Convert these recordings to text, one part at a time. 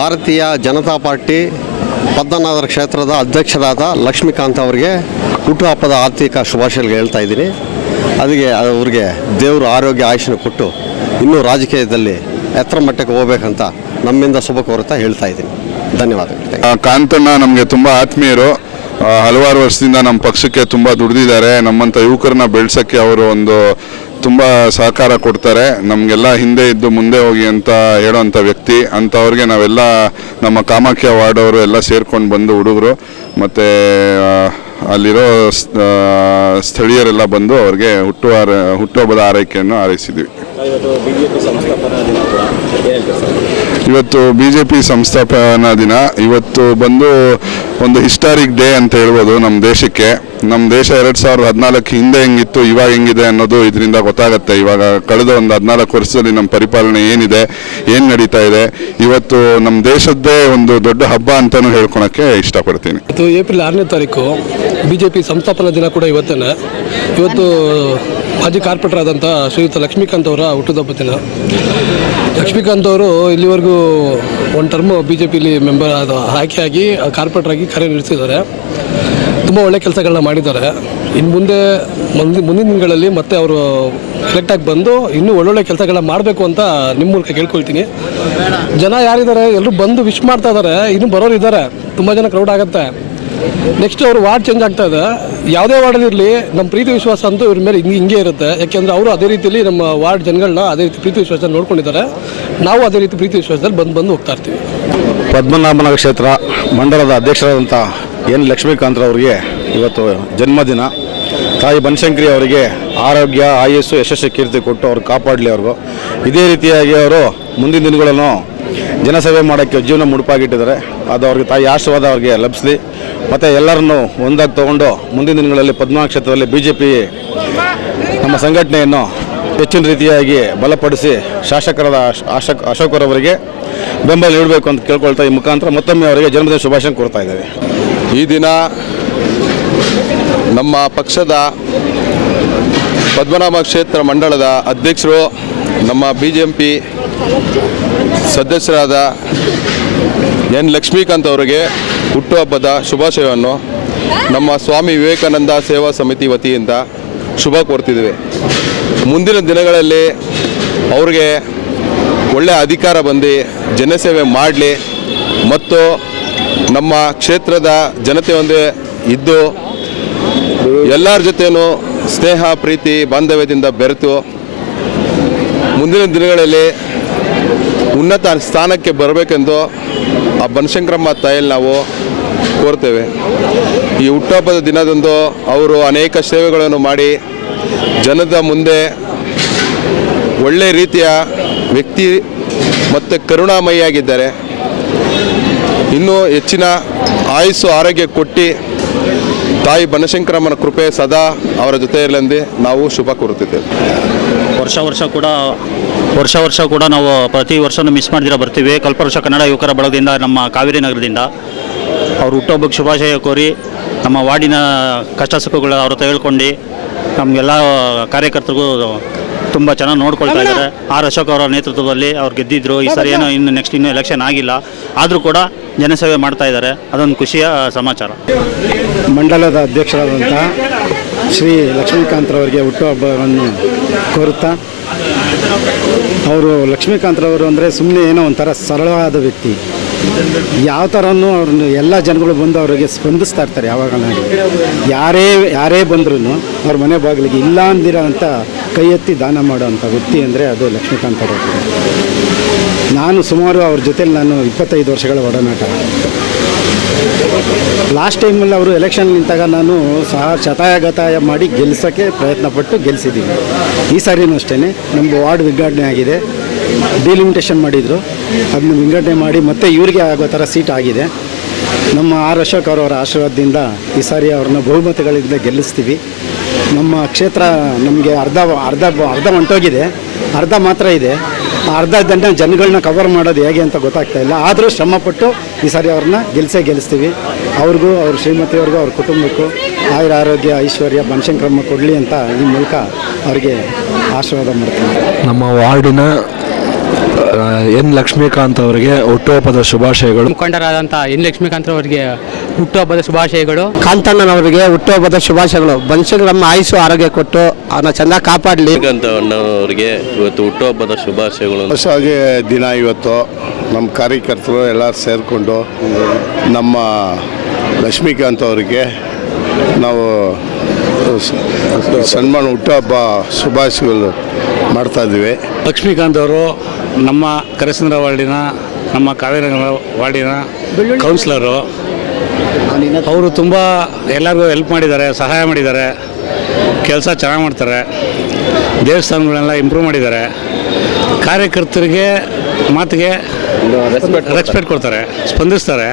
ಭಾರತೀಯ ಜನತಾ ಪಾರ್ಟಿ ಪದ್ಮನಾಭರ ಕ್ಷೇತ್ರದ ಅಧ್ಯಕ್ಷರಾದ ಲಕ್ಷ್ಮೀಕಾಂತ್ ಅವರಿಗೆ ಹುಟ್ಟುಹಬ್ಬದ ಆರ್ಥಿಕ ಶುಭಾಶಯಗಳು ಹೇಳ್ತಾ ಇದ್ದೀನಿ. ಅದಕ್ಕೆ ಅವ್ರಿಗೆ ದೇವರು ಆರೋಗ್ಯ ಆಯುಷ್ಯ ಕೊಟ್ಟು ಇನ್ನೂ ರಾಜಕೀಯದಲ್ಲಿ ಎತ್ತರ ಮಟ್ಟಕ್ಕೆ ಹೋಗ್ಬೇಕಂತ ನಮ್ಮಿಂದ ಶುಭ ಕೋರುತ್ತಾ ಹೇಳ್ತಾ ಇದ್ದೀನಿ. ಧನ್ಯವಾದಗಳು. ಕಾಂತಣ್ಣ ನಮಗೆ ತುಂಬ ಆತ್ಮೀಯರು. ಹಲವಾರು ವರ್ಷದಿಂದ ನಮ್ಮ ಪಕ್ಷಕ್ಕೆ ತುಂಬ ದುಡಿದಿದ್ದಾರೆ. ನಮ್ಮಂಥ ಯುವಕರನ್ನ ಬೆಳೆಸೋಕ್ಕೆ ಅವರು ಒಂದು ತುಂಬ ಸಹಕಾರ ಕೊಡ್ತಾರೆ. ನಮಗೆಲ್ಲ ಹಿಂದೆ ಇದ್ದು ಮುಂದೆ ಹೋಗಿ ಅಂತ ಹೇಳೋವಂಥ ವ್ಯಕ್ತಿ. ಅಂಥವ್ರಿಗೆ ನಾವೆಲ್ಲ ನಮ್ಮ ಕಾಮಾಖ್ಯ ವಾರ್ಡವರು ಎಲ್ಲ ಸೇರ್ಕೊಂಡು ಬಂದು ಹುಡುಗರು ಮತ್ತು ಅಲ್ಲಿರೋ ಸ್ಥಳೀಯರೆಲ್ಲ ಬಂದು ಅವ್ರಿಗೆ ಹುಟ್ಟುಹಬ್ಬದ ಆರೈಕೆಯನ್ನು ಹಾರೈಸಿದ್ವಿ. ಇವತ್ತು BJP ಸಂಸ್ಥಾಪನಾ ದಿನ. ಇವತ್ತು ಬಂದು ಒಂದು ಹಿಸ್ಟಾರಿಕ್ ಡೇ ಅಂತ ಹೇಳ್ಬೋದು ನಮ್ಮ ದೇಶಕ್ಕೆ. ನಮ್ಮ ದೇಶ 2014 ಹಿಂದೆ ಹೆಂಗಿತ್ತು, ಇವಾಗ ಹೆಂಗಿದೆ ಅನ್ನೋದು ಇದರಿಂದ ಗೊತ್ತಾಗುತ್ತೆ. ಇವಾಗ ಕಳೆದ ಒಂದು 14 ವರ್ಷದಲ್ಲಿ ನಮ್ಮ ಪರಿಪಾಲನೆ ಏನಿದೆ, ಏನು ನಡೀತಾ ಇದೆ, ಇವತ್ತು ನಮ್ಮ ದೇಶದ್ದೇ ಒಂದು ದೊಡ್ಡ ಹಬ್ಬ ಅಂತಲೂ ಹೇಳ್ಕೊಳಕ್ಕೆ ಇಷ್ಟಪಡ್ತೀನಿ. ಇವತ್ತು ಏಪ್ರಿಲ್ 6ನೇ ತಾರೀಕು BJP ಸಂಸ್ಥಾಪನಾ ದಿನ ಕೂಡ ಇವತ್ತೇನೆ. ಇವತ್ತು ಮಾಜಿ ಕಾರ್ಪೊರೇಟರ್ ಆದಂಥ ಶ್ರೀಯುತ ಲಕ್ಷ್ಮೀಕಾಂತ್ ಅವರ ಹುಟ್ಟುಹಬ್ಬ ದಿನ. ಲಕ್ಷ್ಮೀಕಾಂತ್ ಅವರು ಇಲ್ಲಿವರೆಗೂ ಒಂದು ಟರ್ಮು BJPಲಿ ಮೆಂಬರ್ ಆಗಿ ಕಾರ್ಪೊರೇಟರ್ ಆಗಿ ಕಾರ್ಯನಿರ್ವಹಿಸಿದ್ದಾರೆ. ತುಂಬ ಒಳ್ಳೆ ಕೆಲಸಗಳನ್ನ ಮಾಡಿದ್ದಾರೆ. ಇನ್ನು ಮುಂದಿನ ದಿನಗಳಲ್ಲಿ ಮತ್ತೆ ಅವರು ಎಲೆಕ್ಟಾಗಿ ಬಂದು ಇನ್ನೂ ಒಳ್ಳೊಳ್ಳೆ ಕೆಲಸಗಳನ್ನ ಮಾಡಬೇಕು ಅಂತ ನಿಮ್ಮ ಮೂಲಕ ಕೇಳ್ಕೊಳ್ತೀನಿ. ಜನ ಯಾರಿದ್ದಾರೆ ಎಲ್ಲರೂ ಬಂದು ವಿಶ್ ಮಾಡ್ತಾ ಇದ್ದಾರೆ. ಇನ್ನೂ ಬರೋರು ಇದ್ದಾರೆ, ತುಂಬ ಜನ ಕ್ರೌಡ್ ಆಗುತ್ತೆ. ನೆಕ್ಸ್ಟ್ ಅವರು ವಾರ್ಡ್ ಚೇಂಜ್ ಆಗ್ತಾ ಇದೆ. ಯಾವುದೇ ವಾರ್ಡಲ್ಲಿರಲಿ ನಮ್ಮ ಪ್ರೀತಿ ವಿಶ್ವಾಸ ಅಂತೂ ಇವ್ರ ಮೇಲೆ ಹಿಂಗೆ ಇರುತ್ತೆ. ಯಾಕೆಂದರೆ ಅವರು ಅದೇ ರೀತಿಯಲ್ಲಿ ನಮ್ಮ ವಾರ್ಡ್ ಜನಗಳನ್ನ ಅದೇ ರೀತಿ ಪ್ರೀತಿ ವಿಶ್ವಾಸದಲ್ಲಿ ನೋಡ್ಕೊಂಡಿದ್ದಾರೆ. ನಾವು ಅದೇ ರೀತಿ ಪ್ರೀತಿ ವಿಶ್ವಾಸದಲ್ಲಿ ಬಂದು ಹೋಗ್ತಾ ಇರ್ತೀವಿ. ಪದ್ಮನಾಭನಗರ ಕ್ಷೇತ್ರ ಮಂಡಲದ ಅಧ್ಯಕ್ಷರಾದಂಥ ಎನ್ ಲಕ್ಷ್ಮೀಕಾಂತ್ರವರಿಗೆ ಇವತ್ತು ಜನ್ಮದಿನ. ತಾಯಿ ಬನಶಂಕರಿ ಅವರಿಗೆ ಆರೋಗ್ಯ ಆಯುಸ್ಸು ಯಶಸ್ಸು ಕೀರ್ತಿ ಕೊಟ್ಟು ಅವ್ರು ಕಾಪಾಡಲಿ. ಅವ್ರಿಗೂ ಇದೇ ರೀತಿಯಾಗಿ ಅವರು ಮುಂದಿನ ದಿನಗಳನ್ನು ಜನಸೇವೆ ಮಾಡೋಕ್ಕೆ ಜೀವನ ಮುಡುಪಾಗಿಟ್ಟಿದ್ದಾರೆ. ಅದು ಅವ್ರಿಗೆ ತಾಯಿ ಆಶೀರ್ವಾದ ಅವ್ರಿಗೆ ಲಭಿಸಲಿ. ಮತ್ತು ಎಲ್ಲರನ್ನೂ ಒಂದಾಗಿ ತೊಗೊಂಡು ಮುಂದಿನ ದಿನಗಳಲ್ಲಿ ಪದ್ಮನಾಭ ಕ್ಷೇತ್ರದಲ್ಲಿ BJP ನಮ್ಮ ಸಂಘಟನೆಯನ್ನು ಹೆಚ್ಚಿನ ರೀತಿಯಾಗಿ ಬಲಪಡಿಸಿ ಶಾಸಕರಾದ ಅಶೋಕರವರಿಗೆ ಬೆಂಬಲ ನೀಡಬೇಕು ಅಂತ ಕೇಳ್ಕೊಳ್ತಾ ಈ ಮುಖಾಂತರ ಮತ್ತೊಮ್ಮೆ ಅವರಿಗೆ ಜನ್ಮದಿನ ಶುಭಾಶಯ ಕೋರ್ತಾ ಇದ್ದೇವೆ. ಈ ದಿನ ನಮ್ಮ ಪಕ್ಷದ ಪದ್ಮನಾಭ ಕ್ಷೇತ್ರ ಮಂಡಳದ ಅಧ್ಯಕ್ಷರು ನಮ್ಮ BJP ಸದಸ್ಯರಾದ ಎನ್ ಲಕ್ಷ್ಮೀಕಾಂತ್ ಅವರಿಗೆ ಹುಟ್ಟುಹಬ್ಬದ ಶುಭಾಶಯವನ್ನು ನಮ್ಮ ಸ್ವಾಮಿ ವಿವೇಕಾನಂದ ಸೇವಾ ಸಮಿತಿ ವತಿಯಿಂದ ಶುಭ ಕೋರ್ತಿದ್ದೇವೆ. ಮುಂದಿನ ದಿನಗಳಲ್ಲಿ ಅವ್ರಿಗೆ ಒಳ್ಳೆಯ ಅಧಿಕಾರ ಬಂದು ಜನಸೇವೆ ಮಾಡಲಿ ಮತ್ತು ನಮ್ಮ ಕ್ಷೇತ್ರದ ಜನತೆ ಒಂದೇ ಇದ್ದು ಎಲ್ಲರ ಜೊತೆಯೂ ಸ್ನೇಹ ಪ್ರೀತಿ ಬಾಂಧವ್ಯದಿಂದ ಬೆರೆತು ಮುಂದಿನ ದಿನಗಳಲ್ಲಿ ಉನ್ನತ ಸ್ಥಾನಕ್ಕೆ ಬರಬೇಕೆಂದು ಆ ಬನಶಂಕರಮ್ಮ ತಾಯಲ್ಲಿ ನಾವು ಕೋರ್ತೇವೆ. ಈ ಹುಟ್ಟುಹಬ್ಬದ ದಿನದಂದು ಅವರು ಅನೇಕ ಸೇವೆಗಳನ್ನು ಮಾಡಿ ಜನದ ಮುಂದೆ ಒಳ್ಳೆ ರೀತಿಯ ವ್ಯಕ್ತಿ ಮತ್ತು ಕರುಣಾಮಯಿಯಾಗಿದ್ದಾರೆ. ಇನ್ನೂ ಹೆಚ್ಚಿನ ಆಯುಸ್ಸು ಆರೋಗ್ಯ ಕೊಟ್ಟು ತಾಯಿ ಬನಶಂಕರಮ್ಮನ ಕೃಪೆ ಸದಾ ಅವರ ಜೊತೆ ಇರಲೆಂದು ನಾವು ಶುಭ ಕೋರುತ್ತಿದ್ದೇವೆ. ವರ್ಷ ವರ್ಷ ಕೂಡ ನಾವು ಪ್ರತಿ ವರ್ಷವೂ ಮಿಸ್ ಮಾಡ್ದಿರ ಬರ್ತೀವಿ. ಕಲ್ಪವೃಕ್ಷ ಕನ್ನಡ ಯುವಕರ ಬಳಗದಿಂದ ನಮ್ಮ ಕಾವೇರಿ ನಗರದಿಂದ ಅವರು ಹುಟ್ಟುಹಬ್ಬಕ್ಕೆ ಶುಭಾಶಯ ಕೋರಿ ನಮ್ಮ ವಾರ್ಡಿನ ಕಷ್ಟ ಸುಖಗಳು ಅವ್ರ ಹತ್ರ ಹೇಳ್ಕೊಂಡು ನಮಗೆಲ್ಲ ಕಾರ್ಯಕರ್ತರಿಗೂ ತುಂಬ ಚೆನ್ನಾಗಿ ನೋಡ್ಕೊಳ್ತಾ ಇದ್ದಾರೆ. ಅಶೋಕ್ ಅವರ ನೇತೃತ್ವದಲ್ಲಿ ಅವ್ರು ಗೆದ್ದಿದ್ರು. ಈ ಸರಿ ಏನೋ ಇನ್ನೂ ಎಲೆಕ್ಷನ್ ಆಗಿಲ್ಲ, ಆದರೂ ಕೂಡ ಜನಸೇವೆ ಮಾಡ್ತಾ ಇದ್ದಾರೆ. ಅದೊಂದು ಖುಷಿಯ ಸಮಾಚಾರ. ಮಂಡಲದ ಅಧ್ಯಕ್ಷರಾದಂಥ ಶ್ರೀ ಲಕ್ಷ್ಮೀಕಾಂತ್ರವರಿಗೆ ಹುಟ್ಟುಹಬ್ಬವನ್ನು ಕೋರುತ್ತಾ, ಅವರು ಲಕ್ಷ್ಮೀಕಾಂತ್ರವರು ಅಂದರೆ ಸುಮ್ಮನೆ ಏನೋ ಒಂಥರ ಸರಳವಾದ ವ್ಯಕ್ತಿ. ಯಾವ ಥರನೂ ಅವ್ರನ್ನ ಎಲ್ಲ ಜನಗಳು ಬಂದು ಅವರಿಗೆ ಸ್ಪಂದಿಸ್ತಾ ಇರ್ತಾರೆ. ಯಾವಾಗ ಯಾರೇ ಬಂದ್ರೂ ಅವ್ರ ಮನೆ ಬಾಗಿಲಿಗೆ ಇಲ್ಲ ಅಂದಿರೋ ಅಂತ ಕೈ ಎತ್ತಿ ದಾನ ಮಾಡೋವಂಥ ವ್ಯಕ್ತಿ ಅಂದರೆ ಅದು ಲಕ್ಷ್ಮೀಕಾಂತ್ ಅವರು. ನಾನು ಸುಮಾರು ಅವ್ರ ಜೊತೆಲಿ 25 ವರ್ಷಗಳ ಒಡನಾಟ. ಲಾಸ್ಟ್ ಟೈಮಲ್ಲಿ ಅವರು ಎಲೆಕ್ಷನ್ ನಿಂತಾಗ ನಾನು ಸಹ ಶತಾಯಗತಾಯ ಮಾಡಿ ಗೆಲ್ಲಿಸೋಕ್ಕೆ ಪ್ರಯತ್ನಪಟ್ಟು ಗೆಲ್ಲಿಸಿದ್ದೀನಿ. ಈ ಸಾರಿನೂ ಅಷ್ಟೇ ನಮ್ಮ ವಾರ್ಡ್ ವಿಂಗಡಣೆ ಆಗಿದೆ. ಡಿಲಿಮಿಟೇಷನ್ ಮಾಡಿದರು, ಅದನ್ನು ವಿಂಗಡಣೆ ಮಾಡಿ ಮತ್ತೆ ಇವರಿಗೆ ಆಗೋ ಥರ ಸೀಟ್ ಆಗಿದೆ. ನಮ್ಮ ಅಶೋಕ್ ಅವರವರ ಆಶೀರ್ವಾದದಿಂದ ಈ ಸಾರಿ ಅವ್ರನ್ನ ಬಹುಮತಗಳಿಂದ ಗೆಲ್ಲಿಸ್ತೀವಿ. ನಮ್ಮ ಕ್ಷೇತ್ರ ನಮಗೆ ಅರ್ಧ ಹೊಂಟೋಗಿದೆ, ಅರ್ಧ ಮಾತ್ರ ಇದೆ. ಅರ್ಧ ಜನಗಳನ್ನ ಕವರ್ ಮಾಡೋದು ಹೇಗೆ ಅಂತ ಗೊತ್ತಾಗ್ತಾ ಇಲ್ಲ. ಆದರೂ ಶ್ರಮಪಟ್ಟು ಈ ಸಾರಿ ಅವ್ರನ್ನ ಗೆಲ್ಲಿಸ್ತೀವಿ. ಅವ್ರಿಗೂ ಅವ್ರ ಶ್ರೀಮತಿಯವ್ರಿಗೂ ಅವ್ರ ಕುಟುಂಬಕ್ಕೂ ಆರೋಗ್ಯ ಐಶ್ವರ್ಯ ಬನಶಂಕರಮ್ಮ ಕೊಡಲಿ ಅಂತ ಈ ಮೂಲಕ ಅವರಿಗೆ ಆಶೀರ್ವಾದ ಮಾಡ್ತೀನಿ. ನಮ್ಮ ವಾರ್ಡಿನ ಎನ್ ಲಕ್ಷ್ಮೀಕಾಂತ್ ಅವರಿಗೆ ಹುಟ್ಟುಹಬ್ಬದ ಶುಭಾಶಯಗಳು. ಮುಖಂಡರಾದಂಥ ಎನ್ ಲಕ್ಷ್ಮೀಕಾಂತ್ ಅವರಿಗೆ ಹುಟ್ಟುಹಬ್ಬದ ಶುಭಾಶಯಗಳು. ಕಾಂತಣ್ಣನವರಿಗೆ ಹುಟ್ಟುಹಬ್ಬದ ಶುಭಾಶಯಗಳು. ಮನುಷ್ಯರಿಗೆ ನಮ್ಮ ಆಯುಷು ಆರೋಗ್ಯ ಕೊಟ್ಟು ಅವನ್ನ ಚೆನ್ನಾಗಿ ಕಾಪಾಡಲಿ. ಅವರಿಗೆ ಇವತ್ತು ಹುಟ್ಟುಹಬ್ಬದ ಶುಭಾಶಯಗಳು. ಹೊಸಗೆ ದಿನ ಇವತ್ತು ನಮ್ಮ ಕಾರ್ಯಕರ್ತರು ಎಲ್ಲ ಸೇರಿಕೊಂಡು ನಮ್ಮ ಲಕ್ಷ್ಮೀಕಾಂತ್ ಅವರಿಗೆ ನಾವು ಸನ್ಮಾನ ಹುಟ್ಟುಹಬ್ಬ ಶುಭಾಶಯಗಳು ಮಾಡ್ತಾಯಿದ್ದೀವಿ. ಲಕ್ಷ್ಮೀಕಾಂತ್ ಅವರು ನಮ್ಮ ಕರೆಸಂದ್ರ ವಾರ್ಡಿನ ನಮ್ಮ ಕಾವೇರಿ ವಾರ್ಡಿನ ಕೌನ್ಸಿಲರು. ಅವರು ತುಂಬ ಎಲ್ಲರಿಗೂ ಹೆಲ್ಪ್ ಮಾಡಿದ್ದಾರೆ, ಸಹಾಯ ಮಾಡಿದ್ದಾರೆ, ಕೆಲಸ ಚೆನ್ನಾಗಿ ಮಾಡ್ತಾರೆ, ದೇವಸ್ಥಾನಗಳನ್ನೆಲ್ಲ ಇಂಪ್ರೂವ್ ಮಾಡಿದ್ದಾರೆ, ಕಾರ್ಯಕರ್ತರಿಗೆ ಮಾತಿಗೆ ರೆಸ್ಪೆಕ್ಟ್ ಕೊಡ್ತಾರೆ, ಸ್ಪಂದಿಸ್ತಾರೆ.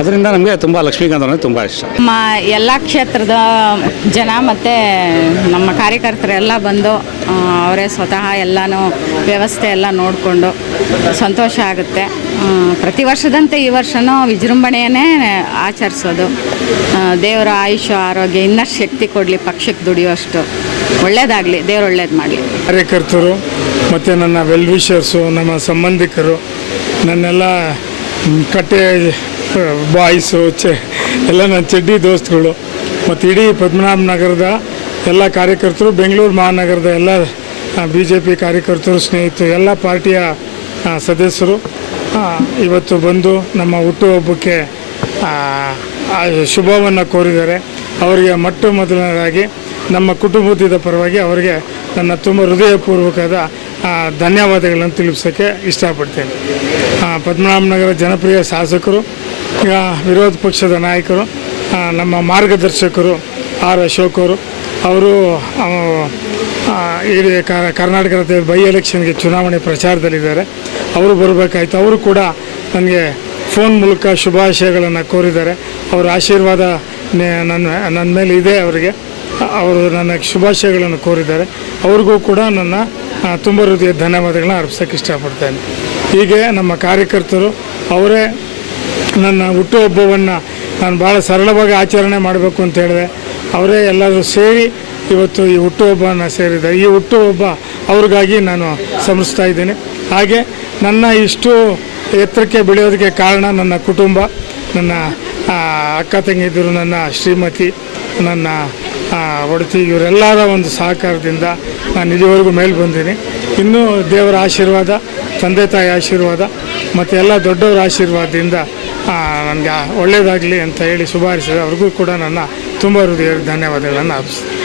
ಅದರಿಂದ ನಮಗೆ ತುಂಬ ಲಕ್ಷ್ಮೀಕಾಂತ್ ಅವ್ರಿಗೆ ತುಂಬ ಇಷ್ಟ. ನಮ್ಮ ಎಲ್ಲ ಕ್ಷೇತ್ರದ ಜನ ಮತ್ತು ನಮ್ಮ ಕಾರ್ಯಕರ್ತರೆಲ್ಲ ಬಂದು ಅವರೇ ಸ್ವತಃ ಎಲ್ಲನೂ ವ್ಯವಸ್ಥೆ ಎಲ್ಲ ನೋಡಿಕೊಂಡು ಸಂತೋಷ ಆಗುತ್ತೆ. ಪ್ರತಿ ವರ್ಷದಂತೆ ಈ ವರ್ಷವೂ ವಿಜೃಂಭಣೆಯೇ ಆಚರಿಸೋದು. ದೇವರ ಆಯುಷ್ಯ ಆರೋಗ್ಯ ಇನ್ನಷ್ಟು ಶಕ್ತಿ ಕೊಡಲಿ, ಪಕ್ಷಕ್ಕೆ ದುಡಿಯುವಷ್ಟು ಒಳ್ಳೇದಾಗಲಿ, ದೇವರು ಒಳ್ಳೇದು ಮಾಡಲಿ. ಕಾರ್ಯಕರ್ತರು ಮತ್ತು ನನ್ನ ವೆಲ್ ವಿಷರ್ಸು, ನಮ್ಮ ಸಂಬಂಧಿಕರು, ನನ್ನೆಲ್ಲ ಕಟ್ಟೆ ಬಾಯ್ಸು ಎಲ್ಲ ನನ್ನ ಚಡ್ಡಿ ದೋಸ್ತುಗಳು ಮತ್ತು ಇಡೀ ಪದ್ಮನಾಭ ನಗರದ ಎಲ್ಲ ಕಾರ್ಯಕರ್ತರು, ಬೆಂಗಳೂರು ಮಹಾನಗರದ ಎಲ್ಲ BJP ಕಾರ್ಯಕರ್ತರು, ಸ್ನೇಹಿತರು, ಎಲ್ಲ ಪಾರ್ಟಿಯ ಸದಸ್ಯರು ಇವತ್ತು ಬಂದು ನಮ್ಮ ಹುಟ್ಟುಹಬ್ಬಕ್ಕೆ ಶುಭವನ್ನು ಕೋರಿದ್ದಾರೆ. ಅವರಿಗೆ ಮೊಟ್ಟ ಮೊದಲನೇದಾಗಿ ನಮ್ಮ ಕುಟುಂಬದ ಪರವಾಗಿ ಅವರಿಗೆ ನನ್ನ ತುಂಬ ಹೃದಯಪೂರ್ವಕವಾದ ಧನ್ಯವಾದಗಳನ್ನು ತಿಳಿಸೋಕ್ಕೆ ಇಷ್ಟಪಡ್ತೇನೆ. ಪದ್ಮನಾಭನಗರ ಜನಪ್ರಿಯ ಶಾಸಕರು, ವಿರೋಧ ಪಕ್ಷದ ನಾಯಕರು, ನಮ್ಮ ಮಾರ್ಗದರ್ಶಕರು ಆರ್ ಅಶೋಕ್ ಅವರು ಇಡೀ ಕರ್ನಾಟಕದ ಬೈ ಎಲೆಕ್ಷನ್ಗೆ ಚುನಾವಣೆ ಪ್ರಚಾರದಲ್ಲಿದ್ದಾರೆ. ಅವರು ಬರಬೇಕಾಯ್ತು. ಅವರು ಕೂಡ ನನಗೆ ಫೋನ್ ಮೂಲಕ ಶುಭಾಶಯಗಳನ್ನು ಕೋರಿದ್ದಾರೆ. ಅವರ ಆಶೀರ್ವಾದ ನನ್ನ ಮೇಲೆ ಇದೆ. ಅವರಿಗೆ ಅವರು ನನ್ನ ಶುಭಾಶಯಗಳನ್ನು ಕೋರಿದ್ದಾರೆ. ಅವ್ರಿಗೂ ಕೂಡ ನನ್ನ ತುಂಬ ಹೃದಯ ಧನ್ಯವಾದಗಳನ್ನ ಅರ್ಪಿಸೋಕ್ಕೆ ಇಷ್ಟಪಡ್ತೇನೆ. ಹೀಗೆ ನಮ್ಮ ಕಾರ್ಯಕರ್ತರು ಅವರೇ ನನ್ನ ಹುಟ್ಟುಹಬ್ಬವನ್ನು ನಾನು ಭಾಳ ಸರಳವಾಗಿ ಆಚರಣೆ ಮಾಡಬೇಕು ಅಂತ ಹೇಳಿದೆ. ಅವರೇ ಎಲ್ಲರೂ ಸೇರಿ ಇವತ್ತು ಈ ಹುಟ್ಟುಹಬ್ಬವನ್ನು ಸೇರಿದ್ದಾರೆ. ಈ ಹುಟ್ಟುಹಬ್ಬ ಅವ್ರಿಗಾಗಿ ನಾನು ಶ್ರಮಿಸ್ತಾ ಇದ್ದೀನಿ. ಹಾಗೆ ನನ್ನ ಇಷ್ಟು ಎತ್ತರಕ್ಕೆ ಬೆಳೆಯೋದಕ್ಕೆ ಕಾರಣ ನನ್ನ ಕುಟುಂಬ, ನನ್ನ ಅಕ್ಕ ತಂಗಿಯರು, ನನ್ನ ಶ್ರೀಮತಿ, ನನ್ನ ಒಡತಿ, ಇವರೆಲ್ಲರ ಒಂದು ಸಹಕಾರದಿಂದ ನಾನು ಇಲ್ಲಿವರೆಗೂ ಮೇಲೆ ಬಂದೀನಿ. ಇನ್ನೂ ದೇವರ ಆಶೀರ್ವಾದ, ತಂದೆ ತಾಯಿ ಆಶೀರ್ವಾದ ಮತ್ತು ಎಲ್ಲ ದೊಡ್ಡವರ ಆಶೀರ್ವಾದದಿಂದ ನನಗೆ ಒಳ್ಳೆಯದಾಗಲಿ ಅಂತ ಹೇಳಿ ಶುಭಾರಿಸಿದೆ. ಅವ್ರಿಗೂ ಕೂಡ ನನ್ನ ತುಂಬ ಹೃದಯ ಧನ್ಯವಾದಗಳನ್ನು ಅರ್ಪಿಸ್ತೀನಿ.